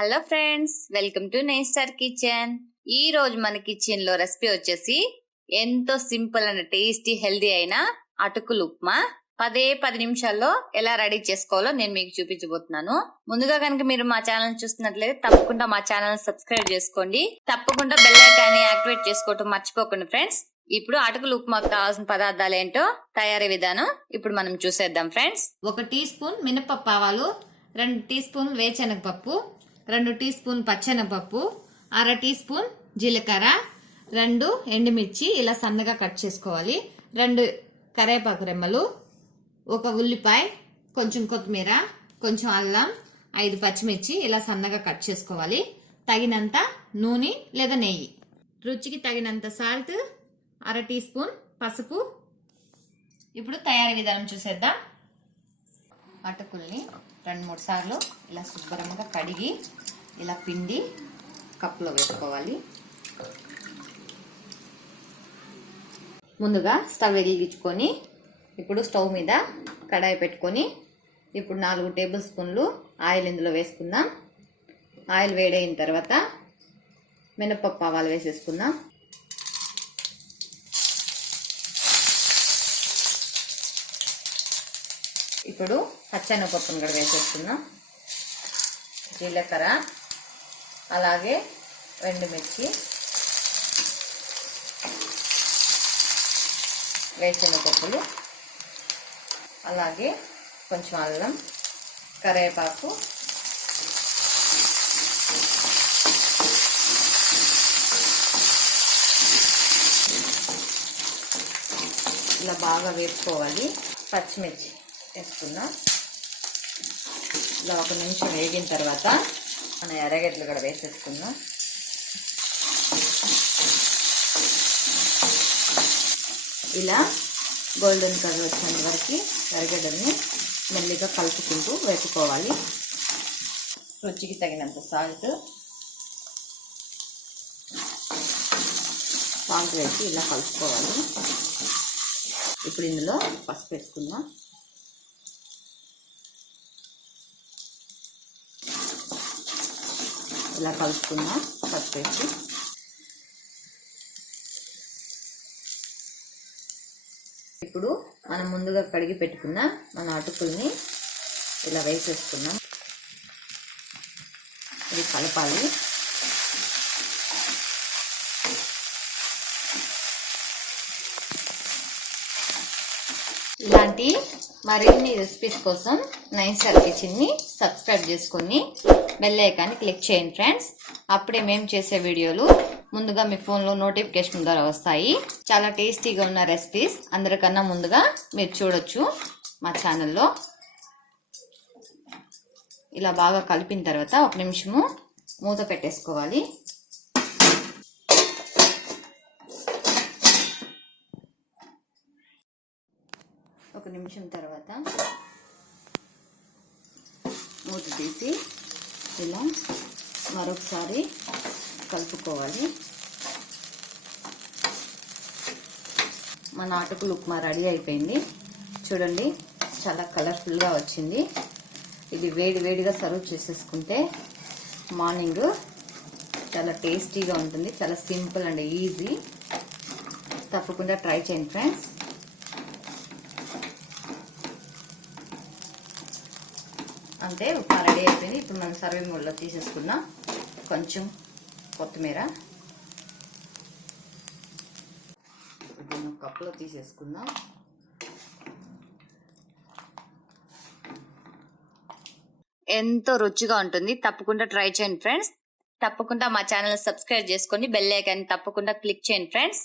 Hello friends, welcome to నేస్టార్ kitchen. ఈ రోజు మన కిచెన్ లో రెసిపీ వచ్చేసి ఎంతో సింపుల్ అండ్ టేస్టీ హెల్దీ అయిన అటుకులు ఉప్మా 10 నిమిషాల్లో ఎలా రెడీ చేసుకోవాలో నేను మీకు చూపించబోతున్నాను. ముందుగా కనుక మీరు మా ఛానల్ చూస్తున్నట్లయితే తప్పకుండా మా ఛానల్ సబ్స్క్రైబ్ చేసుకోండి. తప్పకుండా బెల్ ఐకాన్ యాక్టివేట్ చేసుకోవటం మర్చిపోకండి ఫ్రెండ్స్. ఇప్పుడు అటుకులు ఉప్మాకు కావాల్సిన పదార్థాలు ఏంటో తయారీ విధానం ఇప్పుడు మనం చూసేద్దాం ఫ్రెండ్స్. 1 టీ స్పూన్ మినపప్పు ఆవాలు, 2 టీ స్పూన్ వేరుశనగపప్పు, 2 టీ స్పూన్ పచ్చెనగపప్పు, 1/2 టీ స్పూన్ జీలకర్ర, 2 ఎండుమిర్చి ఇలా సన్నగా కట్ చేసుకోవాలి, 2 కరివేపాకు రెమ్మలు, 1 ఉల్లిపాయ, కొంచెం కొత్తిమీర, కొంచెం అల్లం, 5 పచ్చిమిర్చి ఇలా సన్నగా కట్ చేసుకోవాలి. తగినంత నూనె లేదా నెయ్యి, రుచికి తగినంత సాల్ట్, 1/2 టీ స్పూన్ పసుపు. ఇప్పుడు తయారీ విధానం చూసేద్దాం. అటుకుల్ని 2-3 సార్లు ఇలా శుభ్రంగా కడిగి ఇలా పిండి కప్పులో వేసుకోవాలి. ముందుగా స్టవ్ వెలిగించుకొని ఇప్పుడు స్టవ్ మీద కడాయి పెట్టుకొని ఇప్పుడు 4 టేబుల్ స్పూన్లు ఆయిల్ ఇందులో వేసుకుందాం. ఆయిల్ వేడైన తర్వాత మినపప్పు ఆవాలు వేసేసుకుందాం. ఇప్పుడు పచ్చెనగపప్పును కూడా వేసేసుకుందాం. జీలకర్ర, అలాగే ఎండుమిర్చి, వేరుశనగపప్పులు, అలాగే కొంచెం అల్లం, కరివేపాకు, ఇలా బాగా వేసుకోవాలి. పచ్చిమిర్చి వేసుకుందాం. ఇలా 1 నిమిషం వేగిన తర్వాత మన ఎర్రగడ్డలు కూడా వేసేసుకుందాం. ఇలా గోల్డెన్ కలర్ వచ్చేంత వరకు ఎర్రగడ్డల్ని మెల్లిగా కలుపుకుంటూ వేసుకోవాలి. రుచికి తగినంత సాల్ట్ వేసి ఇలా కలుపుకోవాలి. ఇప్పుడు ఇందులో పసుపు వేసుకుందాం. ఇలా కలుపుకుందాం పసుపు వేసి. ఇప్పుడు మనం ముందుగా కడిగి పెట్టుకున్న మన అటుకుల్ని ఇలా వేసేసుకుందాం. ఇది కలపాలి. ఇలాంటి మరిన్ని రెసిపీస్ కోసం నేస్టార్ కిచెన్ని సబ్స్క్రైబ్ చేసుకొని బెల్ ఐకాన్ని క్లిక్ చేయండి ఫ్రెండ్స్. అప్పుడే మేము చేసే వీడియోలు ముందుగా మీ ఫోన్లో నోటిఫికేషన్ ద్వారా వస్తాయి. చాలా టేస్టీగా ఉన్న రెసిపీస్ అందరికన్నా ముందుగా మీరు చూడొచ్చు మా ఛానల్లో. ఇలా బాగా కలిపిన తర్వాత 1 నిమిషము మూత పెట్టేసుకోవాలి. ఒక నిమిషం తర్వాత మూత తీసి ఇలా మరొకసారి కలుపుకోవాలి. మన అటుకులు ఉప్మా రెడీ అయిపోయింది. చూడండి, చాలా కలర్ఫుల్గా వచ్చింది. ఇది వేడిగా సర్వ్ చేసేసుకుంటే మార్నింగ్ చాలా టేస్టీగా ఉంటుంది. చాలా సింపుల్ అండ్ ఈజీ. తప్పకుండా ట్రై చేయండి ఫ్రెండ్స్. అంతే, ఉప్మా రెడీ అయిపోయింది. ఇప్పుడు మనం సర్వింగ్ బౌల్లో తీసేసుకుందాం. కొంచెం కొత్తిమీర కప్పులో తీసేసుకుందాం. ఎంతో రుచిగా ఉంటుంది. తప్పకుండా ట్రై చేయండి ఫ్రెండ్స్. తప్పకుండా మా ఛానల్ సబ్స్క్రైబ్ చేసుకొని బెల్ ఐకాన్ తప్పకుండా క్లిక్ చేయండి ఫ్రెండ్స్.